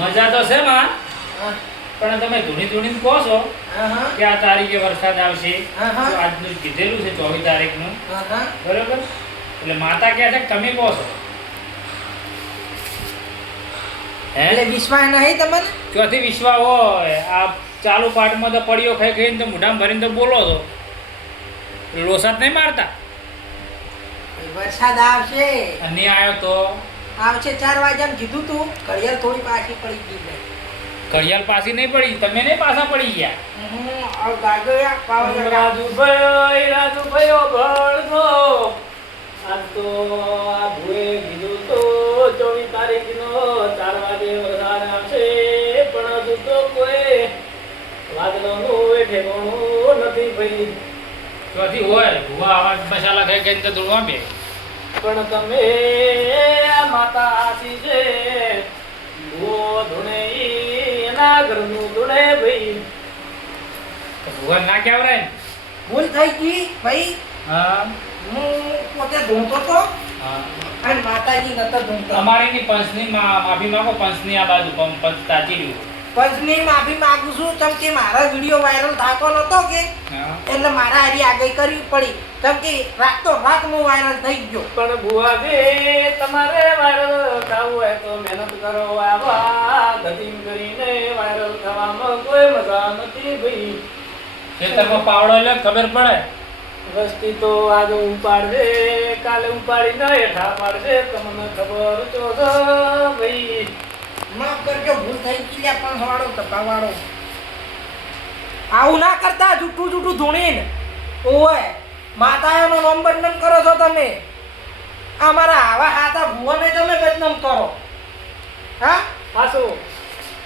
મજા તો છે માં, પણ તમે ધૂણી કહો છો કે આ તારીખે વરસાદ આવશે, તો આજનું કીધેલું છે 24 તારીખનું, બરોબર? એટલે માતા કહે છે કે તમે કહો છો, એટલે વિશ્વાસ નહીં તમને? ચોથી વિશ્વાસ હોય? આ ચાલુ પાઠમાં તો પડીઓ ખાઈ ખાઈને તો મોઢામાં ભરીને તો બોલો છો, લોસાત નહીં મારતા? વરસાદ આવશે, અને આવ્યો તો આવશે 4 વાગ્યામાં કીધું તું. ઘડિયાળ થોડી પાછી પડી ગઈ ભાઈ. ઘડિયાળ પાછી નહીં પડી, તમે નહીં પાછા પડી ગયા. રાજુભાઈ ભળજો આજ તો આ ભૂએ કીધું તો 24 તારીખનો 4 વાગે વરસાદ આવશે, પણ હજુ તો કોઈ વાદળોનું ઠેકાણું નથી ભાઈ. ચોથી હોય ભૂવા આવા મસાલા ખાઈ ખાઈને તો ધૂળવા બે, પણ તમે માતા આસી છે ભૂવો ધૂણે એના ઘરનું ધૂણે ભાઈ. ભૂવા ના કહેવાય. ભૂલ થઈ ગઈ ભાઈ. હા, હું પોતે ધૂણતો તો અને માતાજી નતા ધૂણતા. અમારી પંચની માફી માંગો, પંચની આ બાજુ પંચ તાજી રહ્યું. પંચની માફી માંગુ છું, કેમ કે મારા વિડીયો વાયરલ થતો નતો કે એટલે મારા હારી આગળ કરવી પડી, કેમ કે રાતો રાત હું વાયરલ થઈ ગયો. પણ બુઆ બે તમારે વાયરલ થવું હોય તો મહેનત કરો. આવા ગતિમ કરીને વાયરલ થવામાં કોઈ મજા નથી ભાઈ. ખેતરમાં પાવડો લે ખબર પડે. વસ્તી તો આજે ઉપાડશે, કાલે ઉપાડીને હેઠા પાડશે, તમને ખબર તો છે ભાઈ. માફ કરજો, ભૂલ થઈ ગઈ લે. પણ વાળો કપાવાળો આવું ના કરતા, જૂઠું ધૂણીને. ઓય માતાનો નામ બદનામ કરો છો તમે. અમારા આવા હાથા ભુવાને તમે બદનામ કરો. હા હાસુ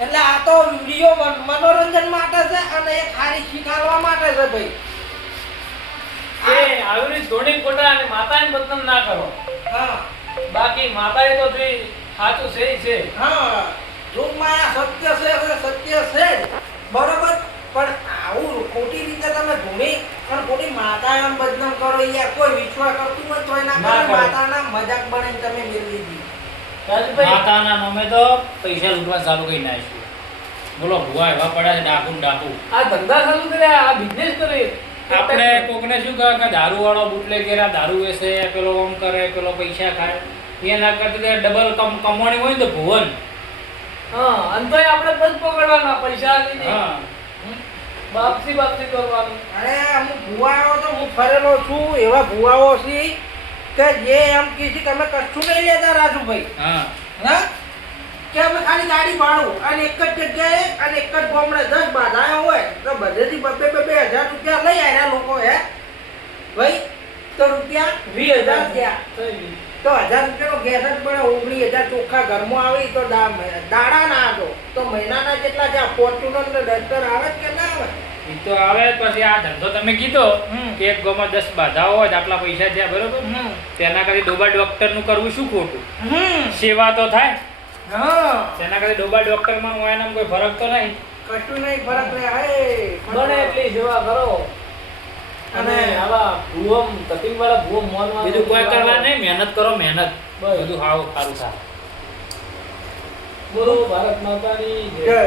એટલે આ તો વિડીયો મનોરંજન માટે છે અને એક સારી શીખવા માટે છે ભાઈ. એ આવરી ધોણી ખોટા અને માતાને બદનામ ના કરો. હા, બાકી માતાએ તો જોઈ સાચું છે છે. હા, જોગમાં આ સત્ય છે, સત્ય છે બરોબર. પણ આવું ખોટી રીતે તમે ધૂણી અને ખોટી માતાને બદનામ કરો યાર. કોઈ વિશ્વાસ કરતું હોય તો એના કરે. માતાના મજાક બનાવીને તમે મેળવી દીધી. માતાના નામે તો પૈસા લૂંટવા ચાલુ કરી નાખ્યું. બોલો ભુવા એવા પડ્યા છે ડાકુ. આ ધંધા ચાલુ કર્યા, આ બિઝનેસ કરે. આપણે કોકને શું કહે કે દારૂ વાળો બુટલેગર દારૂ વેચે, પેલો આમ કરે, પેલો પૈસા ખાય. એના કરતા ડબલ કમાણી હોય તો ભુવન. હા, અને તોય આપણે બસ પકડવાના પૈસા લઈને. હા, બાપસી કરવાનું. અરે અમુક ભુવાઓ તો હું ફરેલો છું, એવા ભુવાઓ છે કે જે એમ કહે છે તમે કશું નહીં લેતા રાજુભાઈ. હા હા, કે અમે ખાલી ગાડી ભાડું અને એક જ જગ્યાએ અને એક જ ગામડે 10 બાધાયા હોય તો બધેથી 2,000 રૂપિયા લઈ આવ્યા લોકો. હે ભાઈ, તો રૂપિયા 20,000 થયા. તો 1,000 રૂપિયાનો ગેસ જ પડે, 19,000 ચોખ્ખા ઘરમાં આવી તો દાડા ના હતો તો મહિનાના કેટલા થયા? ફોર્ચ્યુનર ને ડસ્ટર આવે કે ના આવે? એ તો આવે. પછી આ ધંધો તમે કીધો કે એક ગામમાં 10 બાધાઓ હોય આટલા પૈસા થયા, બરોબર? તેના કરી ડોબા ડોક્ટર નું કરવું શું ખોટું? સેવા તો થાય. હા, તેના કરી ડોબા ડોક્ટર માં હોય એનામાં કોઈ ફરક તો નહીં. કશું નહીં ફરક લે. બને એટલી સેવા કરો. અને આવા ભૂવમ કટિંગ વાળા ભૂવમ મોનમાં બીજું કોઈ કરવા નહીં. મહેનત કરો, મહેનત. બધું સારું થાય. બોલો ભારત માતાની જય.